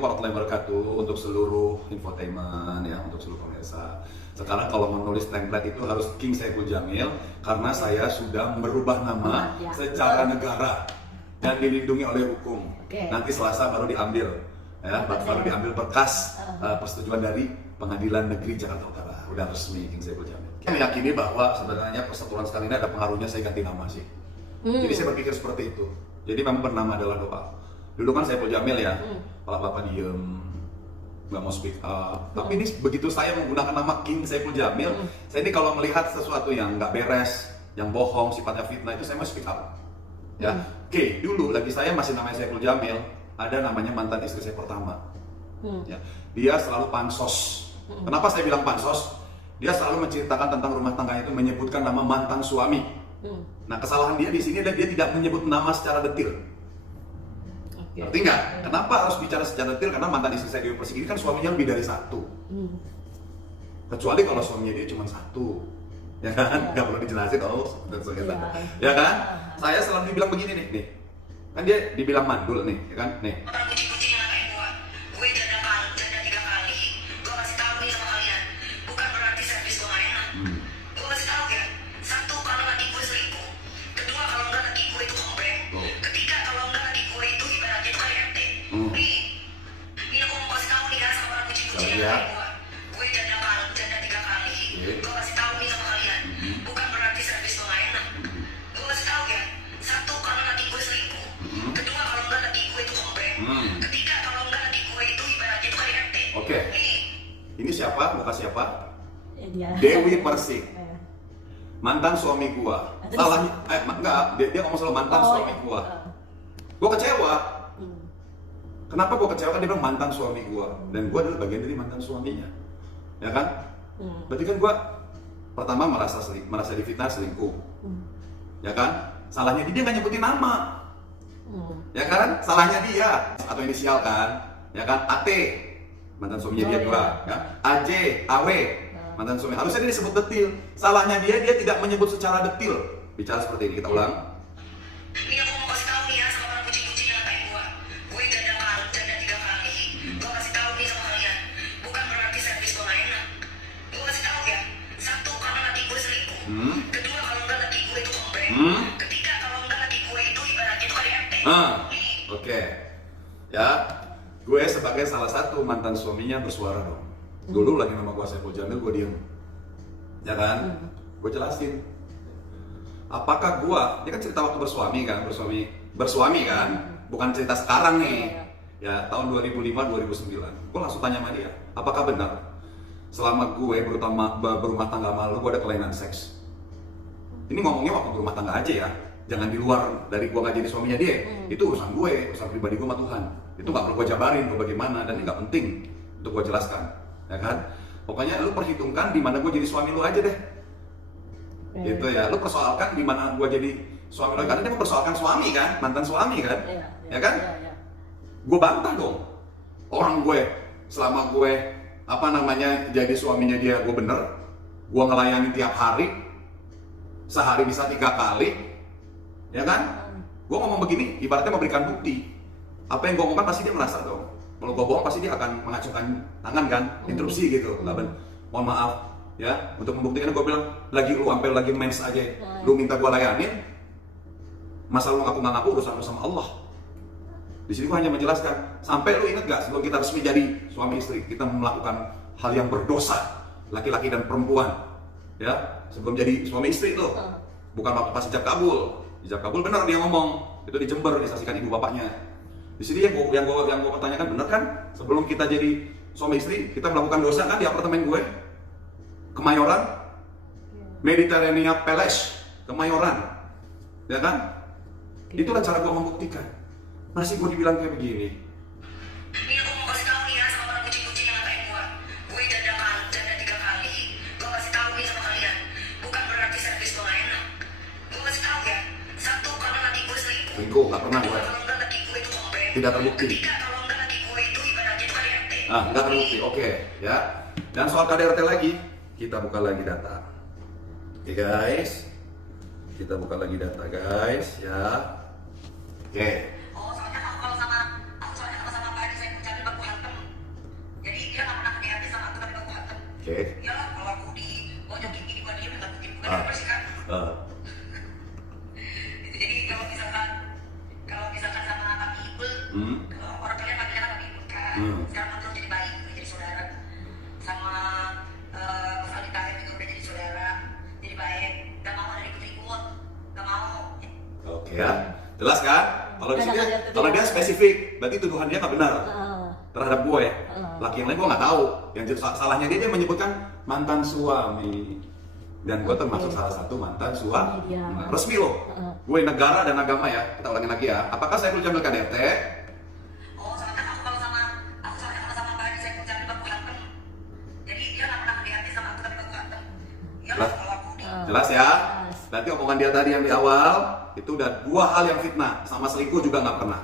Assalamualaikum warahmatullahi wabarakatuh untuk seluruh infotainment ya, untuk seluruh pemirsa. Sekarang kalau menulis template itu harus King Saiful Jamil karena saya sudah merubah nama secara negara dan dilindungi oleh hukum. Nanti Selasa baru diambil ya, baru diambil berkas persetujuan dari Pengadilan Negeri Jakarta Utara. Udah resmi King Saiful Jamil. Saya meyakini bahwa sebenarnya persatuan sekali ini ada pengaruhnya saya ganti nama sih. Jadi saya berpikir seperti itu. Jadi memang bernama adalah doa. Dulu kan Saiful Jamil ya, kalau bapak diem, nggak mau speak up. Tapi ini begitu saya menggunakan nama King Saiful Jamil, saya ini kalau melihat sesuatu yang nggak beres, yang bohong, sifatnya fitnah itu saya mau speak up. Ya, oke. Dulu lagi saya masih namanya Saiful Jamil, ada namanya mantan istri saya pertama. Ya, dia selalu pansos. Kenapa saya bilang pansos? Dia selalu menceritakan tentang rumah tangga itu menyebutkan nama mantan suami. Nah, kesalahan dia di sini adalah dia tidak menyebut nama secara detil. Ngerti nggak? Kenapa harus bicara secara detil? Karena mantan istri saya Dewi Persik ini kan suaminya lebih dari satu. Kecuali kalau suaminya dia cuma satu, ya kan? Nggak perlu dijelasin, ya kan? Saya selalu dibilang begini nih, kan dia dibilang mandul nih, ya kan? Nih. Oke, ini siapa? Muka siapa? Dewi Persik, mantan suami gua. Salahnya, enggak, dia ngomong selalu mantan suami gua. Gua kecewa. Kenapa gua kecewa? Kan dia bilang mantan suami gua, dan gua adalah bagian dari mantan suaminya, ya kan? Berarti kan gua pertama merasa difitnah selingkuh, ya kan? Salahnya dia nggak nyebutin nama, ya kan? Salahnya dia atau inisial kan, ya kan? AT mantan suaminya dia gua, ya. AJ, AW mantan suami. Harusnya dia disebut detil. Salahnya dia tidak menyebut secara detil. Bicara seperti ini, kita ulang. Ini aku mau kasih tahu nih ya sama para kucing-kucing yang ngatain gua. Gue janda 3 kali. Gua kasih tahu nih sama kalian. Bukan berarti servis gua nggak enak. Gua kasih tahu ya. Satu, karena laki gue selingkuh. Kedua, kalau nggak laki gue itu komplain. Ketiga, kalau nggak laki gue itu ibaratnya itu KDRT. Oke. Ya. Gue sebagai salah satu mantan suaminya bersuara dong. Dulu lagi nama gue Saiful Jamil, gue diem, ya kan? Gue jelasin. Apakah gue, dia kan cerita waktu bersuami kan, bersuami kan, bukan cerita sekarang nih. Ya tahun 2005-2009, gue langsung tanya sama dia, apakah benar selama gue berumah tangga sama lu, gue ada kelainan seks? Ini ngomongnya waktu berumah tangga aja ya, jangan di luar dari gue nggak jadi suaminya dia. Itu urusan gue, urusan pribadi gue sama Tuhan. Itu nggak perlu gue jabarin gue bagaimana, dan ini nggak penting untuk gue jelaskan, ya kan? Pokoknya lu perhitungkan di mana gue jadi suami lu aja deh, gitu ya. Lu persoalkan di mana gue jadi suami lu, karena dia mempersoalkan suami kan, mantan suami kan, ya kan? Gue bantah dong, orang gue selama gue jadi suaminya dia, gue bener, gue ngelayani tiap hari, sehari bisa 3 kali, ya kan? Gue ngomong begini, ibaratnya memberikan bukti. Apa yang gue ngomongkan pasti dia merasa dong. Kalau gue bohong pasti dia akan mengacungkan tangan kan, interupsi gitu. Mohon maaf ya, untuk membuktikan gue bilang lagi lu sampai lagi mens aja, lu minta gue layanin, masa lu ngaku nggak ngaku urusan lu sama Allah. Di sini gue hanya menjelaskan. Sampai lu ingat gak sebelum kita resmi jadi suami istri, kita melakukan hal yang berdosa, laki-laki dan perempuan, ya sebelum jadi suami istri itu, bukan waktu pas ijab kabul. Ijab kabul benar dia ngomong, itu di Jember disaksikan ibu bapaknya. Di sini yang gue pertanyakan, bener kan sebelum kita jadi suami istri kita melakukan dosa kan di apartemen gue Kemayoran, Mediterranean Palace Kemayoran, ya kan? Itulah cara gue membuktikan. Masih gue dibilang kayak begini. Ini aku mau kasih tahu nih ya sama para kucing-kucing yang ngatain gue. Gue janda 3 kali. Gue kasih tahu nih sama kalian. Bukan berarti servis gue nggak enak. Gue kasih tahu ya. Satu, karena laki gue selingkuh. Selingkuh, nggak pernah gue. Tidak terbukti. Nggak terbukti, oke, ya. Dan soal KDRT lagi, kita buka lagi data. Oke guys, kita buka lagi data guys, ya. Oke. Oke. Ya kalau aku dibojokin gini bukan diem, bukan bersih kan. Jadi kalau misalkan sama kami ibu, kalau orang kalian panggilnya kami ibu kan. Sekarang belum jadi baik, udah jadi saudara. Sama Mas Aldi Taher juga udah jadi saudara, jadi baik. Gak mau ada ikut-ikut, gak mau. Oke ya, jelas kan? Kalau di sini, kalau dia spesifik, berarti tuduhan dia nggak benar terhadap gue. Laki yang lain gue nggak tahu. Yang salahnya dia menyebutkan mantan suami. Dan gue termasuk salah satu mantan suami. Resmi loh. Gue negara dan agama ya. Kita ulangin lagi ya. Apakah saya perlu jamil KDRT? Oh, soalnya aku sama Mbak Haji saya jamil baku hantem. Jadi dia nggak pernah KDRT sama aku tapi baku hantem. Ya kalau aku jelas ya. Berarti omongan dia tadi yang di awal itu udah dua hal yang fitnah. Sama selingkuh juga nggak pernah.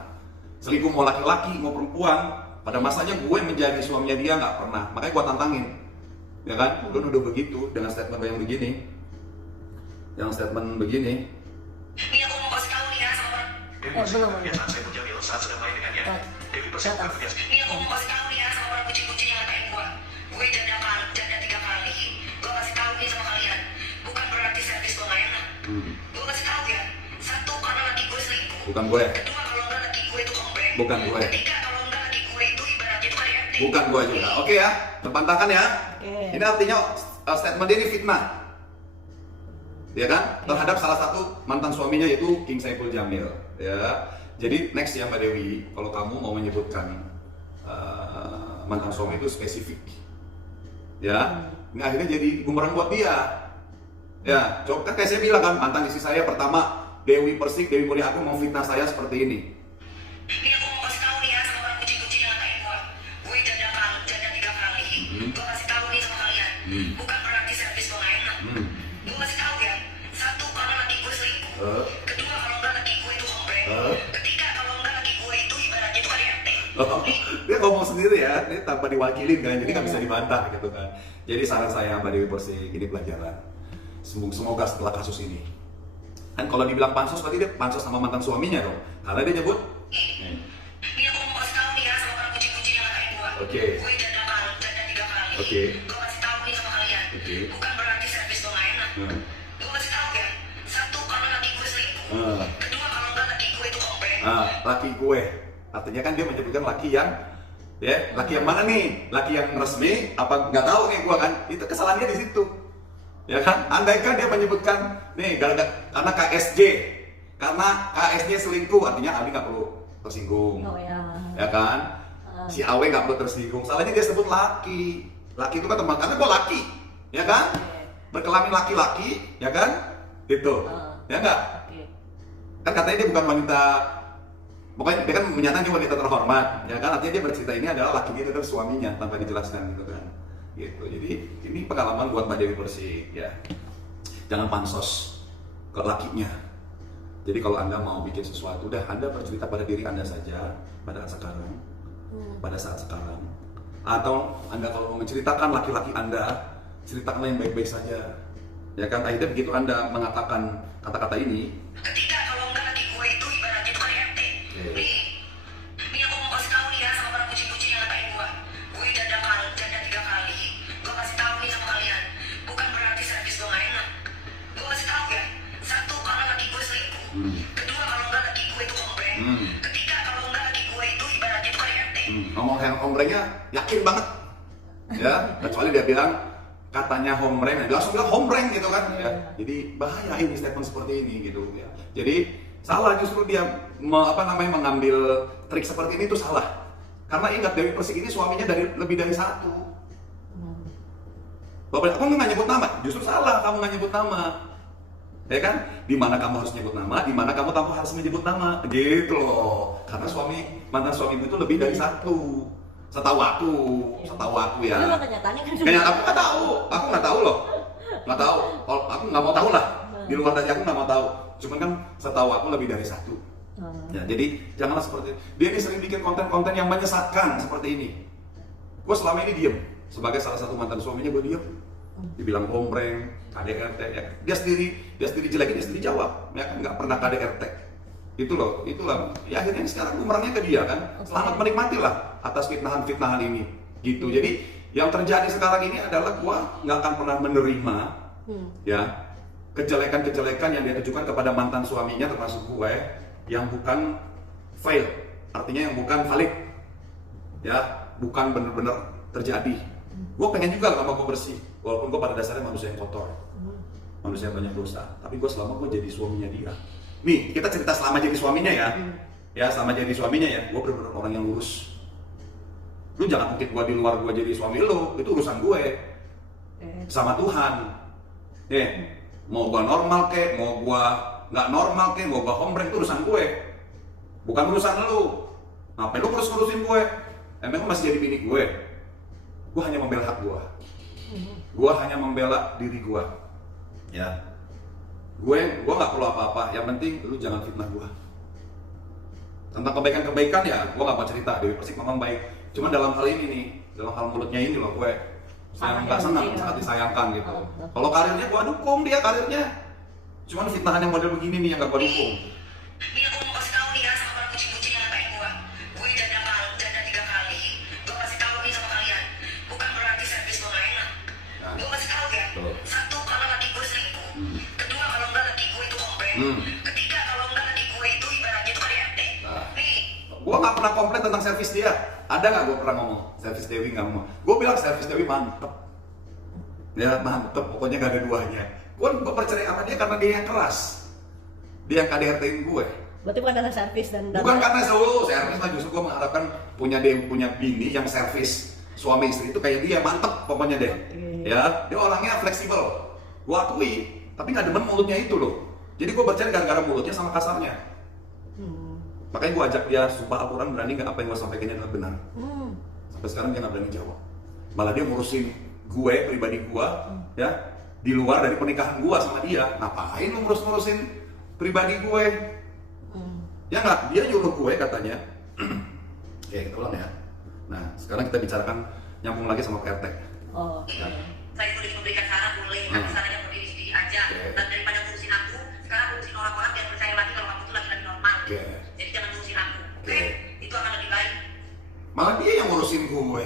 Selingkuh mau laki-laki mau perempuan. Pada masanya gue menjadi suaminya dia nggak pernah. Makanya gue tantangin. Ya kan, lu udah begitu dengan statement yang begini. Yang statement begini. Ini aku mau kasih tahu nih ya sama belum. Kebiasaan saya Jamil saat sedang main dengannya. Dewi Persik kebiasaan. Ini aku mau kasih tahu nih ya sama orang kucing-kucing yang ngatain gue janda 3 kali. Gue kasih tahu nih sama kalian. Bukan berarti servis gue nggak enak. Gue kasih tahu ya. Satu, karena laki gue selingkuh. Bukan gue. Kedua, kalau enggak laki gue itu komplek. Bukan gue. Ketiga, kalau enggak laki gue itu ibaratnya itu KDRT. Bukan gue juga. Oke ya, terpantahkan ya. Ini artinya statement dia ini fitnah. Ya kan? Terhadap salah satu mantan suaminya yaitu King Saiful Jamil. Ya. Jadi next ya Mbak Dewi, kalau kamu mau menyebutkan mantan suami itu spesifik. Ya. Ini akhirnya jadi bumerang buat dia. Ya, coba kan kayak saya bilang kan, mantan istri saya pertama Dewi Persik, Dewi Mulia Agung memfitnah saya seperti ini. Ini aku mau kasih tahu nih ya sama orang kucing-kucing yang ngatain gue janda 3 kali. Gue kasih tahu nih sama kalian. Bukan berarti servis gue nggak enak. Gue kasih tahu ya. Satu, karena laki gue selingkuh. Kedua, kalau enggak laki gue itu komplek. Ketiga, kalau enggak laki gue itu ibaratnya itu KDRT. Dia ngomong sendiri ya, ini tanpa diwakilin kan, jadi nggak bisa dibantah gitu kan. Jadi saran saya Mbak Dewi Persik, ini pelajaran. Semoga setelah kasus ini, kan kalau dibilang pansos berarti dia pansos sama mantan suaminya dong, karena dia nyebut. Ini aku mau kasih tahu nih ya sama orang kucing-kucing yang ngatain gue janda 3 kali. Gue kasih tahu nih sama kalian. Bukan berarti servis gue nggak enak. Gue kasih tahu ya. Satu, karena laki gue selingkuh. Kedua, kalau enggak laki gue itu komplek. Laki gue, artinya kan dia menyebutkan laki yang, ya, laki yang mana nih? Laki yang resmi? Apa nggak tahu nih gue kan? Itu kesalahannya di situ. Ya kan, andaikan dia menyebutkan nih karena KSJ, karena KSJ selingkuh, artinya Ali nggak perlu tersinggung, ya kan? Si Awe nggak perlu tersinggung. Salahnya dia sebut laki itu kan teman, karena gue laki, ya kan? Berkelamin laki-laki, ya kan? Gitu, ya nggak? Kan katanya dia bukan wanita, pokoknya dia kan menyatakan dia wanita terhormat, ya kan? Artinya dia bercerita ini adalah laki dia itu suaminya tanpa dijelaskan gitu kan? Gitu. Jadi ini pengalaman buat Mbak Dewi Persik ya. Jangan pansos ke lakinya. Jadi kalau Anda mau bikin sesuatu, udah Anda bercerita pada diri Anda saja pada saat sekarang. Atau Anda kalau mau menceritakan laki-laki Anda, ceritakanlah yang baik-baik saja. Ya kan, akhirnya begitu Anda mengatakan kata-kata ini. Ketiga, kalau enggak laki gue itu ibaratnya itu KDRT. Ini aku mau kasih tahu nih ya sama orang kucing-kucing yang ngatain gue janda 3 kali. Gue kasih tahu nih sama kalian. Bukan berarti servis gue nggak enak. Gue kasih tahu ya. Satu, karena laki gue selingkuh. Kedua, kalau enggak laki gue itu komplek. Ketiga, kalau enggak laki gue itu ibaratnya itu KDRT. Ngomong yang kompleknya yakin banget. Ya, kecuali dia bilang katanya hombreng, dia langsung bilang hombreng gitu kan. Ya. Jadi bahaya ini statement seperti ini gitu ya. Jadi salah justru dia mengambil trik seperti ini itu salah. Karena ingat Dewi Persik ini suaminya lebih dari satu. Bapak, kamu nggak nyebut nama, justru salah kamu nggak nyebut nama, ya kan? Di mana kamu harus nyebut nama, di mana kamu harus menyebut nama, gitu loh. Karena mantan suami itu lebih dari satu. Setahu aku ya. Itu kenyataannya kan Kayak aku nggak tahu loh, nggak tahu. Kalau aku nggak mau tahu lah, di luar dari aku nggak mau tahu. Cuman kan setahu aku lebih dari satu. Ya, jadi janganlah seperti itu. Dia ini sering bikin konten-konten yang menyesatkan seperti ini. Gue selama ini diem. Sebagai salah satu mantan suaminya gue diem. Dibilang hombreng, KDRT, ya. Dia sendiri jelekin, dia sendiri jawab. Ya kan nggak pernah KDRT. Itulah. Ya akhirnya sekarang bumerangnya ke dia kan. Selamat menikmati lah atas fitnahan-fitnahan ini. Gitu. Jadi Yang terjadi sekarang ini adalah gue nggak akan pernah menerima ya kejelekan-kejelekan yang dia tujukan kepada mantan suaminya, termasuk gue, yang bukan fail, artinya yang bukan valid, ya, bukan benar-benar terjadi. Gue pengen juga lama gue bersih, walaupun gue pada dasarnya manusia yang kotor, manusia yang banyak dosa. Tapi gue selama gue jadi suaminya dia. Nih, kita cerita selama jadi suaminya ya. Ya, selama jadi suaminya ya, gue benar-benar orang yang lurus. Lu jangan mungkin gue di luar gue jadi suami lu, itu urusan gue sama Tuhan. Mau gue normal kek, mau gue nggak normal kek, mau gue hombreng, itu urusan gue, bukan urusan lu. Ngapain lu ngurusin gue? Emang lu masih jadi bini gue? Gue hanya membela hak gue. Gue hanya membela diri gue. Ya, gue nggak perlu apa-apa. Yang penting lu jangan fitnah gue. Tentang kebaikan-kebaikan ya, gue nggak mau cerita. Dewi Persik memang baik. Cuma dalam hal ini nih, dalam hal mulutnya ini loh, gue yang nggak senang, sangat disayangkan gitu. Kalau karirnya gue dukung dia karirnya. Cuman fitnahan yang model begini nih yang gak gue dukung. Ini aku mau kasih tahu nih ya sama para kucing-kucing yang ngatain gue. Gue janda 3 kali. Gue kasih tahu nih sama kalian. Bukan berarti servis gue gak enak. Gue kasih tahu ya. Satu, kalau laki gue selingkuh. Kedua, kalau enggak laki gue itu komplain. Ketiga, kalau enggak laki gue itu ibaratnya itu KDRT. Nih. Gue gak pernah komplain tentang servis dia. Ada gak gue pernah ngomong? Servis Dewi gak ngomong. Gue bilang servis Dewi mantep. Ya mantep, pokoknya gak ada duanya. Gue percaya sama dia karena dia yang keras. Dia yang KDRT-in gue. Berarti bukan karena servis dan bukan karena servis lah, justru gue mengharapkan punya bini yang servis. Suami istri itu kayak dia, mantep pokoknya deh. Ya, dia orangnya fleksibel. Gue akui, tapi gak demen mulutnya itu loh. Jadi gue percaya gara-gara mulutnya sama kasarnya. Makanya gue ajak dia sumpah Al-Quran, berani gak apa yang gue sampaikannya adalah benar. Sampai sekarang dia gak berani jawab. Malah dia ngurusin gue, pribadi gue, ya, di luar dari pernikahan gue sama dia. Ngapain lu ngurusin pribadi gue? Ya nggak, dia nyuruh gue katanya. Oke, kita ulang ya. Nah, sekarang kita bicarakan nyambung lagi sama PRT. Ya. Saya boleh memberikan saran, boleh. Tapi sarannya mau diri sendiri aja. Dan daripada ngurusin aku, sekarang ngurusin orang-orang biar percaya lagi kalau kamu itu laki-laki normal. Jadi jangan ngurusin aku. Itu akan lebih baik. Malah dia yang ngurusin gue.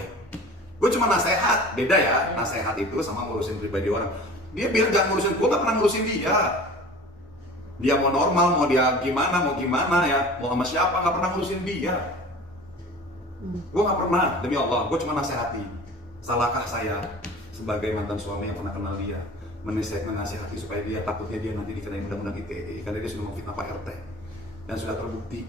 Gue cuma nasehat, beda ya. Nasehat itu sama ngurusin pribadi orang. Dia bilang jangan ngurusin, gue gak pernah ngurusin dia. Dia mau normal, mau dia gimana ya, mau sama siapa, gak pernah ngurusin dia. Gue gak pernah, demi Allah, gue cuma nasihati. Salahkah saya sebagai mantan suami yang pernah kenal dia menasihati supaya dia, takutnya dia nanti dikenain undang-undang ITE karena dia sudah memfitnah Pak RT dan sudah terbukti.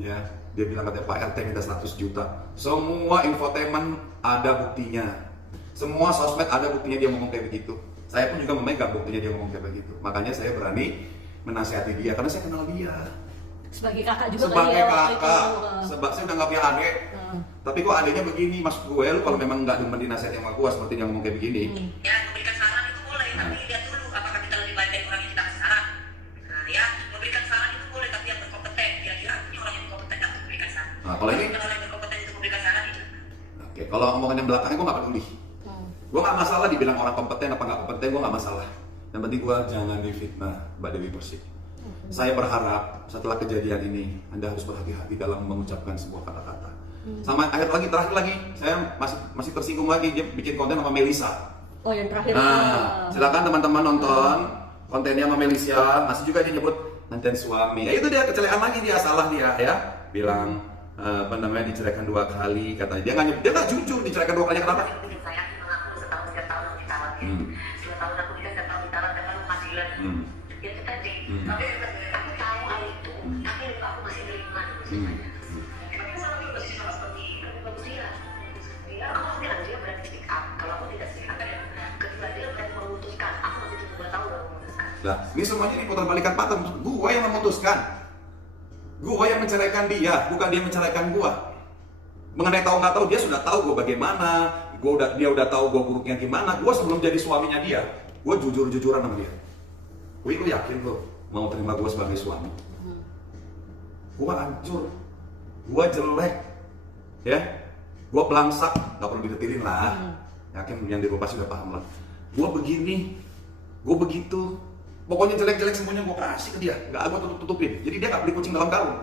Ya, dia bilang katanya Pak RT minta 100 juta. Semua infotainment ada buktinya. Semua sosmed ada buktinya dia ngomong kayak begitu. Saya pun juga memegang buktinya dia ngomong kayak begitu. Makanya saya berani menasihati dia karena saya kenal dia. Sebagai kakak juga. Sebagai kakak. Sebab saya udah gak punya adik. Tapi kok adiknya begini, maksud gue, lu kalau memang gak demen dinasihati sama gue seperti dia ngomong kayak begini. Ya, memberikan saran itu boleh, tapi lihat dulu apakah kita lebih baik dari orang yang kita kasih saran. Nah ya, memberikan saran itu boleh, tapi yang berkompeten. Kira-kira ini orang yang berkompeten gak memberikan saran. Nah, kalau ini orang yang berkompeten itu memberikan saran itu. Oke, kalau omongan yang belakangnya gue gak peduli. Gue gak masalah dibilang orang kompeten apa gak kompeten, gue gak masalah. Yang penting gue jangan difitnah Mbak Dewi Persik. Saya berharap setelah kejadian ini Anda harus berhati-hati dalam mengucapkan sebuah kata-kata. Sama terakhir lagi, saya masih tersinggung lagi, dia bikin konten sama Melisa. Oh, yang terakhir. Nah, silakan teman-teman nonton kontennya sama Melisa. Masih juga dia nyebut mantan suami. Ya itu dia kecelakaan lagi, dia salah dia ya. Bilang diceraikan 2 kali katanya. Dia nggak jujur diceraikan 2 kali, kenapa? Saya mengaku setahun 3 tahun aku ditawan. 2 tahun aku tidak 3 tahun ditawan dan kamu masih bilang. Ya itu tadi. Tapi aku tahu hal itu, tapi aku masih terima. Tapi sama juga masih sama seperti bagus dia. Dia aku bilang dia berani speak up. Kalau aku tidak speak up, ketika dia berani memutuskan, aku masih tunggu 2 tahun baru memutuskan. Nah, ini semuanya diputar balikan pattern. Gua yang memutuskan. Gua yang menceraikan dia, bukan dia menceraikan gua. Mengenai tahu nggak tahu, dia sudah tahu gua bagaimana. Dia udah tahu gua buruknya gimana. Gua sebelum jadi suaminya dia, gua jujur-jujuran sama dia. Wih, lu yakin lo mau terima gua sebagai suami? Gua hancur, gua jelek, ya, gua belangsak, nggak perlu didetilin lah. Yakin yang di rumah sudah paham lah. Gua begini, gua begitu. Pokoknya jelek-jelek semuanya gue kasih ke dia, nggak gue tutupin. Jadi dia nggak beli kucing dalam karung.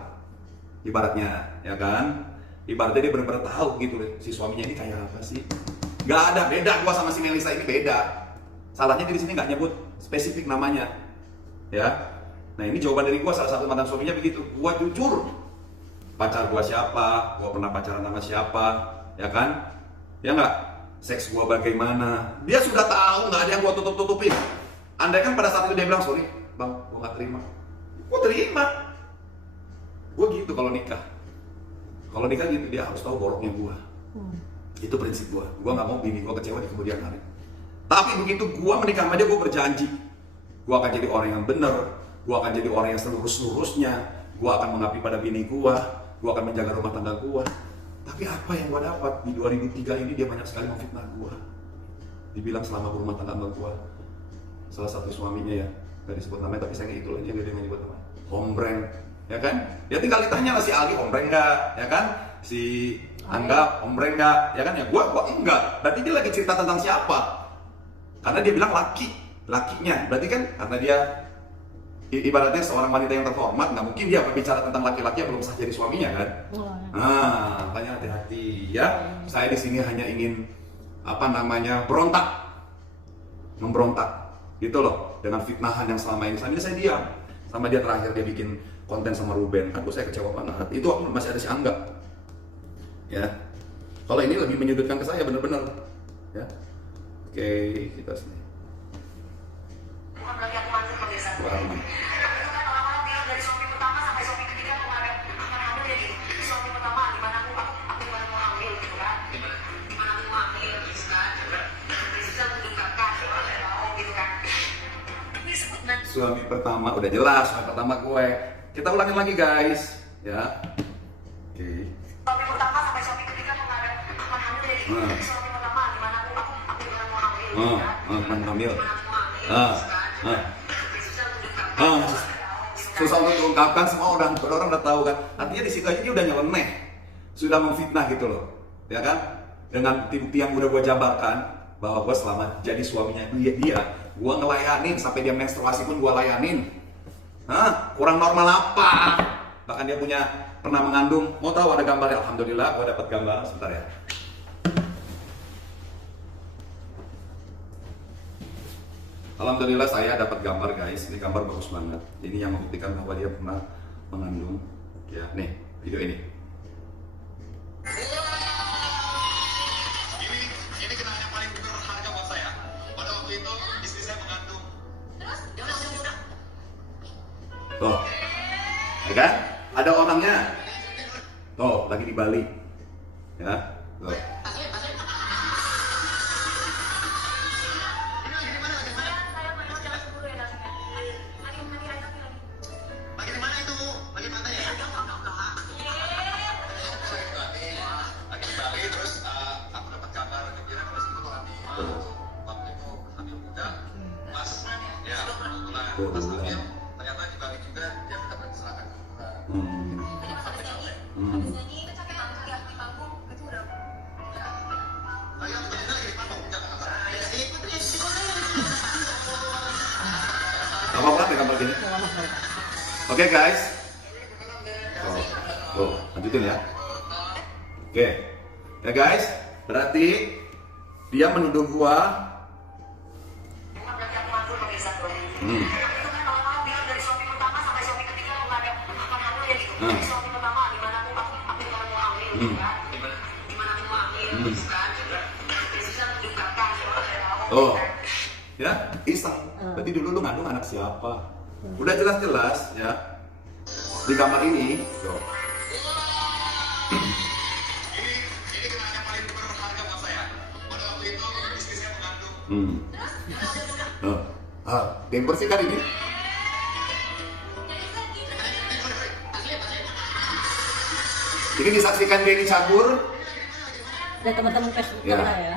Ibaratnya, ya kan? Ibaratnya dia benar-benar tahu gitu si suaminya ini kayak apa sih? Nggak ada, beda gua sama si Melisa ini beda. Salahnya di sini nggak nyebut spesifik namanya, ya. Nah ini jawaban dari gua, salah satu mantan suaminya begitu. Gua jujur, pacar gua siapa, gua pernah pacaran sama siapa, ya kan? Ya nggak, seks gua bagaimana, dia sudah tahu, nggak ada yang gua tutup-tutupin. Andai kan pada saat itu dia bilang, sorry bang, gua nggak terima, gua terima. Gua gitu kalau nikah. Kalau nikah gitu, dia harus tahu boroknya gua. Itu prinsip gua nggak mau bini gua kecewa di kemudian hari. Tapi begitu gua menikah sama dia, gua berjanji, gua akan jadi orang yang benar, gua akan jadi orang yang selurus-lurusnya, gua akan mengabdi pada bini gua akan menjaga rumah tangga gua. Tapi apa yang gua dapat di 2003 ini, dia banyak sekali memfitnah gua. Dibilang selama rumah tangga sama gua, salah satu suaminya ya, gak disebut namanya, tapi saya nggak itu aja, gak dia menyebut namanya, hombreng, ya kan? Ya tinggal ditanya lah si Ali hombreng nggak, ya kan? Si Angga hombreng nggak, ya kan? Ya gua enggak. Berarti dia lagi cerita tentang siapa? Karena dia bilang lakinya, berarti kan karena dia ibaratnya seorang wanita yang terhormat, nggak mungkin dia berbicara tentang laki-laki yang belum sah jadi suaminya kan? Nah, makanya hati-hati ya. Saya di sini hanya ingin memberontak, gitu loh, dengan fitnahan yang selama ini. Sambil saya diam, sama dia terakhir dia bikin konten sama Ruben, aku saya kecewa banget. Itu aku masih ada si Angga, ya. Kalau ini lebih menyudutkan ke saya bener-bener, ya. Oke, kita sini. Bukan berarti aku mantul pemirsa. Wow. Tapi itu kan orang-orang bilang dari suami pertama sampai suami ketiga aku akan hamil ya gitu. Suami pertama dimana aku dimana mau hamil gitu kan. Dimana aku mau hamil gitu kan. Bisa mendekatkan gitu kan. Ini sebut nanti. Suami pertama udah jelas, suami pertama gue. Kita ulangin lagi guys, ya. Oke. Suami pertama sampai suami ketiga aku akan hamil ya gitu. Suami pertama dimana aku dimana mau hamil gitu kan. Hamil. Dimana aku mau hamil gitu kan. Bisa mendekatkan. Susah untuk diungkapkan, semua orang udah tahu kan. Artinya di situ aja dia udah nyeleneh, sudah memfitnah gitu loh, ya kan? Dengan bukti yang udah gue jabarkan bahwa gue selama jadi suaminya dia, gue ngelayanin sampai dia menstruasi pun gue layanin. Hah? Kurang normal apa? Bahkan dia pernah mengandung. Mau tahu ada gambarnya? Alhamdulillah, gue dapat gambar. Sebentar ya. Alhamdulillah saya dapat gambar guys, ini gambar bagus banget. Ini yang membuktikan bahwa dia pernah mengandung. Ya, nih video ini. Ini kenangan yang paling berharga buat saya. Pada waktu itu istri saya mengandung. Terus dia udah. Tuh, ya kan? Ada orangnya. Tuh, lagi di Bali. Ya, tuh. Lagi di mana itu? Lagi di pantai ya? Lagi di Bali, terus aku dapat kabar gembira kalau itu lagi waktu itu hamil muda, pas ya kebetulan pas hamil ternyata di Bali juga dia mendapat kecelakaan tunggal. Lagi aku tadi lagi di panggung, jangan Gak apa-apa deh gambar gini. Oke guys. Tuh, lanjutin ya. Oke. Ya guys, berarti dia menuduh gua. Bukan berarti aku mantul pemirsa. Hmm. Itu kan orang-orang bilang dari suami pertama sampai suami ketiga aku akan hamil ya gitu. Suami pertama dimana aku dimana mau hamil gitu kan. Dimana aku mau hamil gitu kan. Bisa mendekatkan. Oh, ya iseng. Berarti dulu lu ngandung anak siapa? Udah jelas-jelas ya. Di kamar ini, tuh. Ini kenangan yang paling berharga buat saya. Pada waktu itu istri saya mengandung. Yang bersih kan ini? Ini disaksikan Denny Cagur. Dan teman-teman Facebook Ya. kita ya.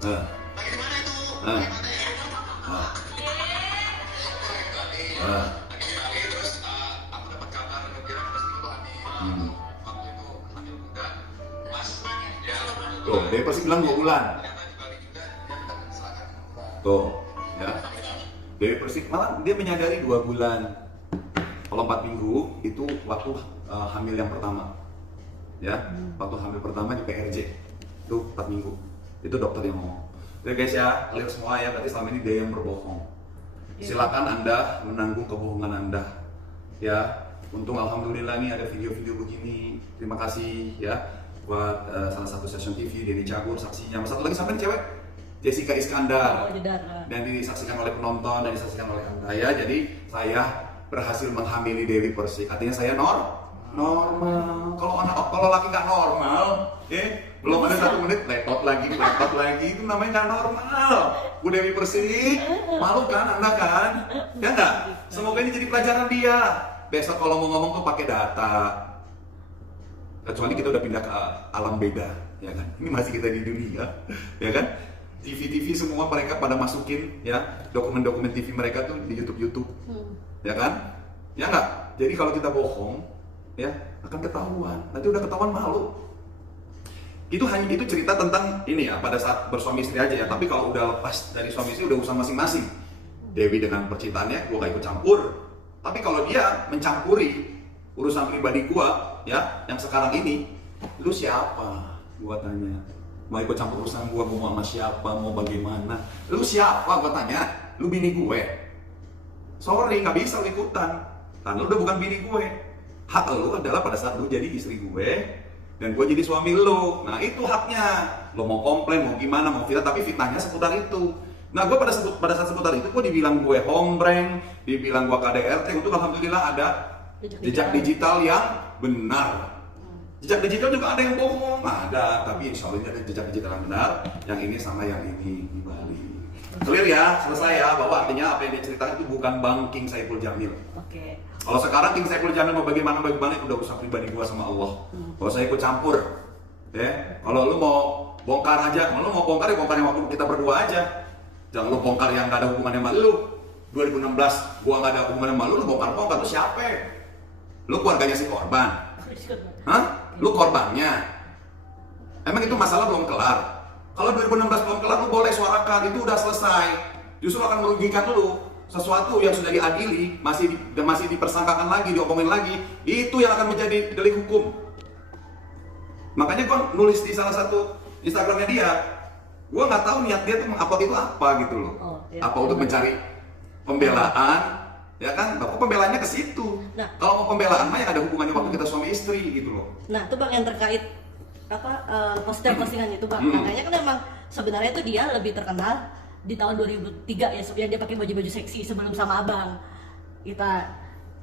Lagi di mana itu? Ah. Lagi di Bali, terus aku dapat kabar gembira kalau itu lagi waktu itu hamil muda, pas ya Tuh, Dewi Persik bilang 2 bulan. ternyata di Bali juga dia mendapat kecelakaan tunggal. Tuh, ya. Dewi Persik malah dia menyadari 2 bulan. Kalau 4 minggu itu waktu hamil yang pertama. Ya, waktu hamil pertama di PRJ. Itu 4 minggu. Itu dokter yang ngomong. Oke guys ya, clear semua ya, berarti selama ini dia yang berbohong. Silakan Anda menanggung kebohongan Anda. Ya, untung alhamdulillah nih ada video-video begini. Terima kasih ya buat salah satu stasiun TV, Denny Cagur saksinya. Satu lagi sampai cewek, Jessica Iskandar. Dan disaksikan oleh penonton dan disaksikan oleh Anda ya. Jadi saya berhasil menghamili Dewi Persik. Artinya saya normal. Kalau laki nggak normal, belum ada 1 menit letot lagi, itu namanya nggak normal. Bu Dewi Persik, malu kan Anda kan? Ya nggak? Semoga ini jadi pelajaran dia. Besok kalau mau ngomong tuh pakai data. Kecuali kita udah pindah ke alam beda, ya kan? Ini masih kita di dunia, ya kan? TV semua mereka pada masukin ya dokumen-dokumen TV mereka tuh di YouTube, ya kan? Ya nggak? Jadi kalau kita bohong, ya akan ketahuan. Nanti udah ketahuan malu. Itu cerita tentang ini ya pada saat bersuami istri aja ya. Tapi kalau udah lepas dari suami istri udah urusan masing-masing. Dewi dengan percintaannya, gue gak ikut campur. Tapi kalau dia mencampuri urusan pribadi gue, ya, yang sekarang ini, lu siapa? Gue tanya. Mau ikut campur urusan gue mau sama siapa, mau bagaimana? Lu siapa? Gue tanya. Lu bini gue. Sorry, gak bisa lu ikutan. Karena lu udah bukan bini gue. Hak lu adalah pada saat lu jadi istri gue dan gue jadi suami lu. Nah itu haknya. Lo mau komplain, mau gimana, mau fitnah, tapi fitnahnya seputar itu. Nah gue pada saat seputar itu gue dibilang gue hombreng, dibilang gue KDRT. Untuk alhamdulillah ada jejak digital yang benar. Jejak digital juga ada yang bohong, ada. Tapi insya Allah ini ada jejak digital yang benar. Yang ini sama yang ini di Bali. Clear ya, selesai ya. Bahwa artinya apa yang dia ceritakan itu bukan Bang King Saiful Jamil. Oke. Kalau sekarang King Saiful Jamil mau bagaimana itu udah urusan pribadi gua sama Allah. Kalau saya ikut campur, ya. Kalau lu mau bongkar aja, kalau lu mau bongkar ya bongkar yang waktu kita berdua aja. Jangan lu bongkar yang gak ada hubungannya sama lu. 2016 gua gak ada hubungannya sama lu bongkar lu siapa? Lu keluarganya si korban? Hah? Lu korbannya? Emang itu masalah belum kelar? Kalau 2016 belum kelar, lu boleh suarakan, itu udah selesai. Justru akan merugikan lu. Sesuatu yang sudah diadili, masih dipersangkakan lagi, diomongin lagi, itu yang akan menjadi delik hukum. Makanya gue nulis di salah satu Instagramnya dia, gue nggak tahu niat dia tuh mengupload itu apa gitu loh. Apa untuk mencari pembelaan, ya kan? Bapak pembelaannya ke situ. Nah, kalau mau pembelaan mah yang ada hubungannya waktu kita suami istri gitu loh. Nah, itu Bang yang terkait postingan itu Bang. Makanya kan emang sebenarnya tuh dia lebih terkenal di tahun 2003 ya, sebenarnya dia pakai baju-baju seksi sebelum sama Abang kita.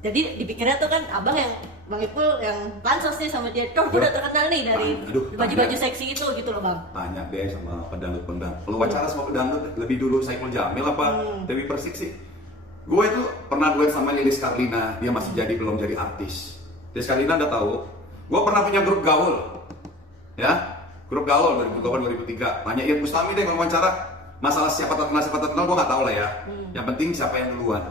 Jadi dipikirnya tuh kan Abang yang Bang Ipul yang pansos nih sama dia. Tuh udah terkenal nih dari baju-baju seksi itu gitu loh Bang. Tanya deh sama pedangdut-pedangdut. Kalau wawancara sama pedangdut lebih dulu Saiful Jamil apa Dewi Persik sih? Gue itu pernah duet sama Lilis Karlina, dia masih belum jadi artis. Lilis Karlina udah tahu. Gue pernah punya grup gaul, ya, grup gaul 2002-2003. Tanya Ian Bustami deh kalau wawancara. Masalah siapa terkenal gue nggak tahu lah ya. Yang penting siapa yang duluan.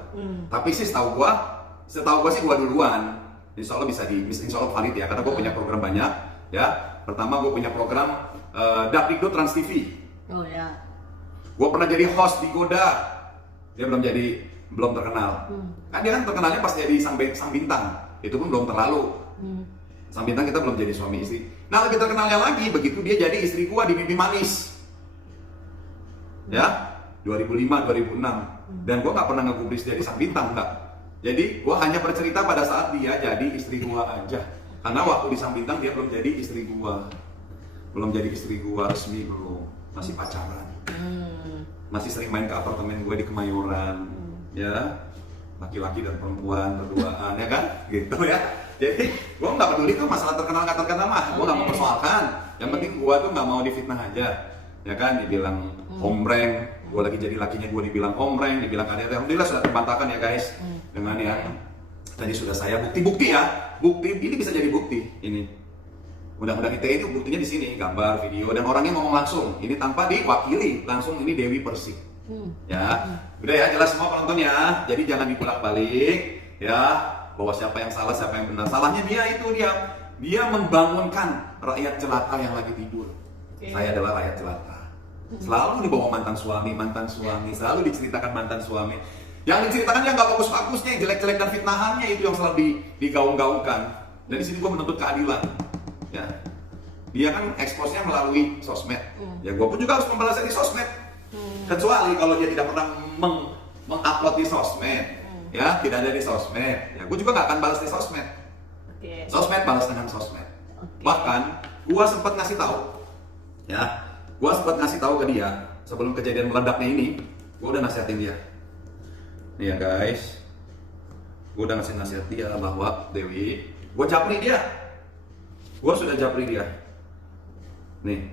Tapi sih setahu gue sih gue duluan. Insya Allah insya Allah valid ya, karena gue punya program banyak. Ya, pertama gue punya program Dapdikduk Trans TV. Oh ya. Gue pernah jadi host di Goda. Dia belum terkenal. Kan dia kan terkenalnya pas jadi sang bintang. Itu pun belum terlalu. Sang bintang kita belum jadi suami istri. Nah lebih terkenalnya lagi begitu dia jadi istri gue di Mimpi Manis. Ya, 2005-2006. Dan gue gak pernah ngegubris jadi sang bintang, enggak. Jadi gue hanya bercerita pada saat dia jadi istri gue aja. Karena waktu di sang bintang dia belum jadi istri gue. Belum jadi istri gue resmi, belum. Masih pacaran. Masih sering main ke apartemen gue di Kemayoran. Ya, laki-laki dan perempuan berduaan, ya kan? Gitu ya. Jadi gue gak peduli tuh masalah terkenal gak terkenal mah. Gue gak mau persoalkan. Yang penting gue tuh gak mau difitnah aja. Ya kan, dibilang hombreng, gue lagi jadi lakinya gue dibilang hombreng, dibilang KDRT. Alhamdulillah sudah terbantahkan ya guys, dengan ya tadi sudah saya bukti ya, bukti ini bisa jadi bukti ini. Undang-undang ITE itu buktinya di sini, gambar, video, dan orangnya ngomong langsung. Ini tanpa diwakili, langsung ini Dewi Persik. Ya, udah ya jelas semua penonton ya. Jadi jangan dibolak-balik ya, bahwa siapa yang salah, siapa yang benar. Salahnya dia membangunkan rakyat jelata yang lagi tidur. Saya adalah rakyat jelata. Selalu dibawa mantan suami, selalu diceritakan mantan suami. Yang diceritakan yang gak bagus-bagusnya, yang jelek-jelek dan fitnahannya itu yang selalu digaung-gaungkan. Dan di sini gue menuntut keadilan. Ya. dia kan eksposnya melalui sosmed. Ya gue pun juga harus membalasnya di sosmed. Kecuali kalau dia tidak pernah mengupload di sosmed, ya tidak ada di sosmed, ya gue juga nggak akan balas di sosmed. Sosmed balas dengan sosmed. Bahkan gue sempat ngasih tahu, ya, gue sempat ngasih tahu ke dia sebelum kejadian meledaknya ini, gue udah nasihatin dia. Nih ya guys, gue udah ngasih nasihat dia bahwa Dewi, gue japri dia, gue sudah japri dia. Nih,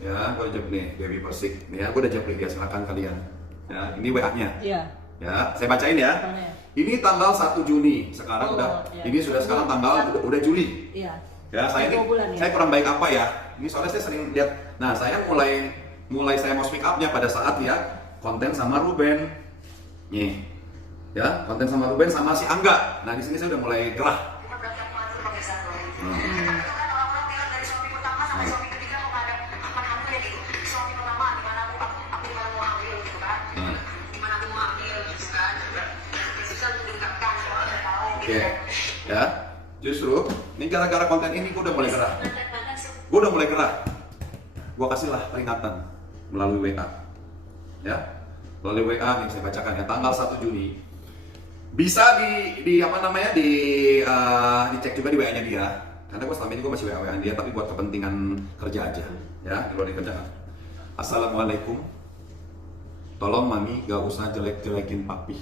ya gue japri nih Dewi Persik, nih ya gue udah japri dia, silakan kalian. Ya ini WA-nya. Iya. Ya, saya bacain ya. Ini tanggal 1 Juni, sekarang ini sudah sekarang tanggal udah Juli. Iya. Ya, saya kurang baik apa ya? Ini soalnya saya sering lihat. Nah, saya mulai saya mau speak up-nya pada saat lihat konten sama Ruben. Nih. Ya, konten sama Ruben sama si Angga. Nah, di sini saya udah mulai gerah. Oke, ya. Justru ini gara-gara konten ini gue udah mulai gerah. Gue kasihlah peringatan melalui WA. Ya. Melalui WA nih saya bacakan ya, tanggal 1 Juni. Bisa dicek juga di WA-nya dia. Karena gue selama ini gue masih WA-WA dia, tapi buat kepentingan kerja aja. Ya, di luar kerjaan. Assalamualaikum. Tolong mami gak usah jelek-jelekin papi.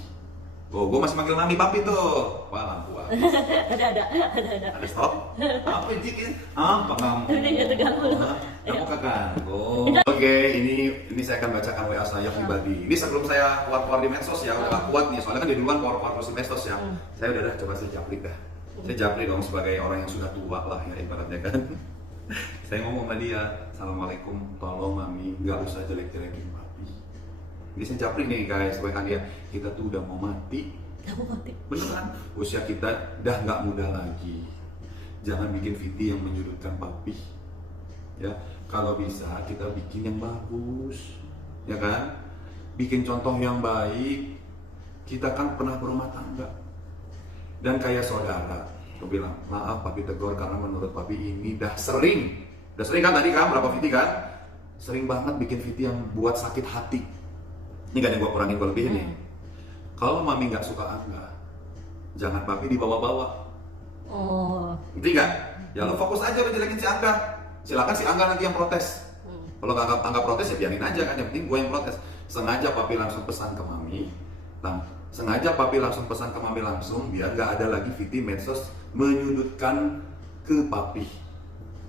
Oh, gue masih manggil mami papi tuh. Wah, lampu. Ada stop? Apa ini? Pengamu. Kamu keganggu. Oke, ini saya akan bacakan WA saya pribadi. Ini sebelum saya keluar di medsos ya, udah kuat nih. Soalnya kan dia duluan keluar terus di medsos ya. Saya udah coba saya japri dah. Saya japri dong sebagai orang yang sudah tua lah ya ibaratnya kan. Saya ngomong sama dia, Assalamualaikum, tolong mami gak usah jelek-jelekin papi. Ini saya japri nih guys, WA dia, kita tuh udah mau mati. Beneran, usia kita udah nggak muda lagi. Jangan bikin video yang menyudutkan papi. Ya, kalau bisa kita bikin yang bagus, ya kan? Bikin contoh yang baik. Kita kan pernah berumah tangga. Dan kayak saudara, aku bilang, maaf papi tegur karena menurut papi ini udah sering kan tadi kan berapa video kan? Sering banget bikin video yang buat sakit hati. Ini kan yang gue kurangin, gue lebihin nih. Kalau mami nggak suka Angga, jangan papi dibawa-bawa. Ngerti nggak? Ya lo fokus aja lo jelekin si Angga. Silakan si Angga nanti yang protes. Kalau nggak Angga protes ya biarin aja kan. Yang penting gue yang protes. Sengaja papi langsung pesan ke mami. Biar nggak ada lagi video medsos menyudutkan ke papi.